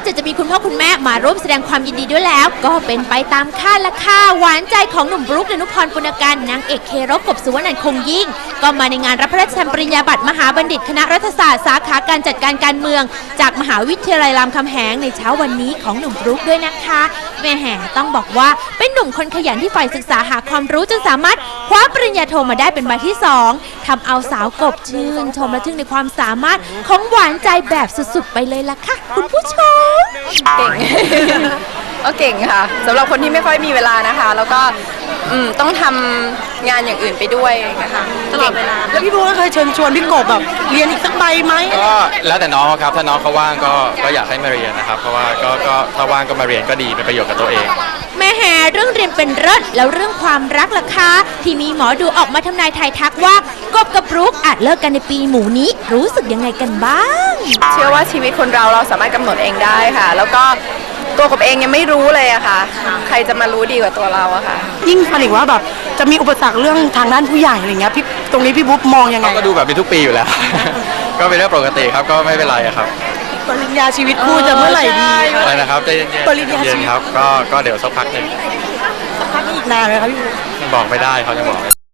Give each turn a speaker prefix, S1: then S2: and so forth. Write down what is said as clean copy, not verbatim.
S1: จะมีคุณพ่อคุณแม่มาร่วมแสดงความยินดีด้วยแล้วก็เป็นไปตามคาดละค่ะหวานใจของหนุ่มบรุ๊ค ดนุพร ปุณกันนางเอกเครพ กบสุวรรณคงยิ่งก็มาในงานรับพระราชทานปริญญาบัตรมหาบัณฑิตคณะรัฐศาสตร์สาขาการจัดการการเมืองจากมหาวิทยาลัยรามคำแหงในเช้าวันนี้ของหนุ่มบรุ๊คด้วยนะคะแม่แห่ต้องบอกว่าเป็นหนุ่มคนขยันที่ใฝ่ศึกษาหาความรู้จนสามารถคว้าปริญญาโทมาได้เป็นใบที่2ทำเอาสาวกบชื่นชมและทึ่งในความสามารถของหวานใจแบบสุดๆไปเลยล่ะค่ะคุณผู้ชม
S2: เก่ง ก็เก่งค่ะสำหรับคนที่ไม่ค่อยมีเวลานะคะแล้วก็ต้องทำงานอย่างอื่นไปด้วยนะคะตลอดเวลา
S3: แล้วพี่บุ๊คเคยเชิญชวนพี่กบแบบเรียนอีกสักใบไหม
S4: ก็แล้วแต่น้องครับถ้าน้องเขาว่างก็อยากให้มาเรียนนะครับเพราะว่าก็ถ้าว่างก็มาเรียนก็ดีเป็นประโยชน์กับตัวเอง
S1: แม่แห่เรื่องเรียนเป็นเลิศแล้วเรื่องความรักล่ะคะที่มีหมอดูออกมาทำนายทายทักว่ากบกับบรุ๊คอาจเลิกกันในปีหมูนี้รู้สึกยังไงกันบ้าง
S2: เชื่อว่าชีวิตคนเราสามารถกำหนดเองได้ค่ะแล้วก็ตัวกบเองยังไม่รู้เลยอะค่ะใครจะมารู้ดีกว่าตัวเราอะค่ะ
S3: ยิ่งผลิตว่าแบบจะมีอุปสรรคเรื่องทางด้านผู้ใหญ่อะไรเงี้ยพี่ตรงนี้พี่บุ๊คมองยังไง
S4: ก็ดูแบบนี้ทุกปีอยู่แล้ว ก็เป็นเรื่องปกติครับก็ไม่เป็นไรครับ
S3: ปริญญาชีวิตคู่จะเมื่อไหร่ดี
S4: อะไรนะครับใจเย็นๆปริญญาชีวิตครับก็เดี๋ยวสักพักหนึ่ง
S3: สักพักอีกนานเลยครับพี่บุ๊ค
S4: บอกไม่ได้เขาจะบอก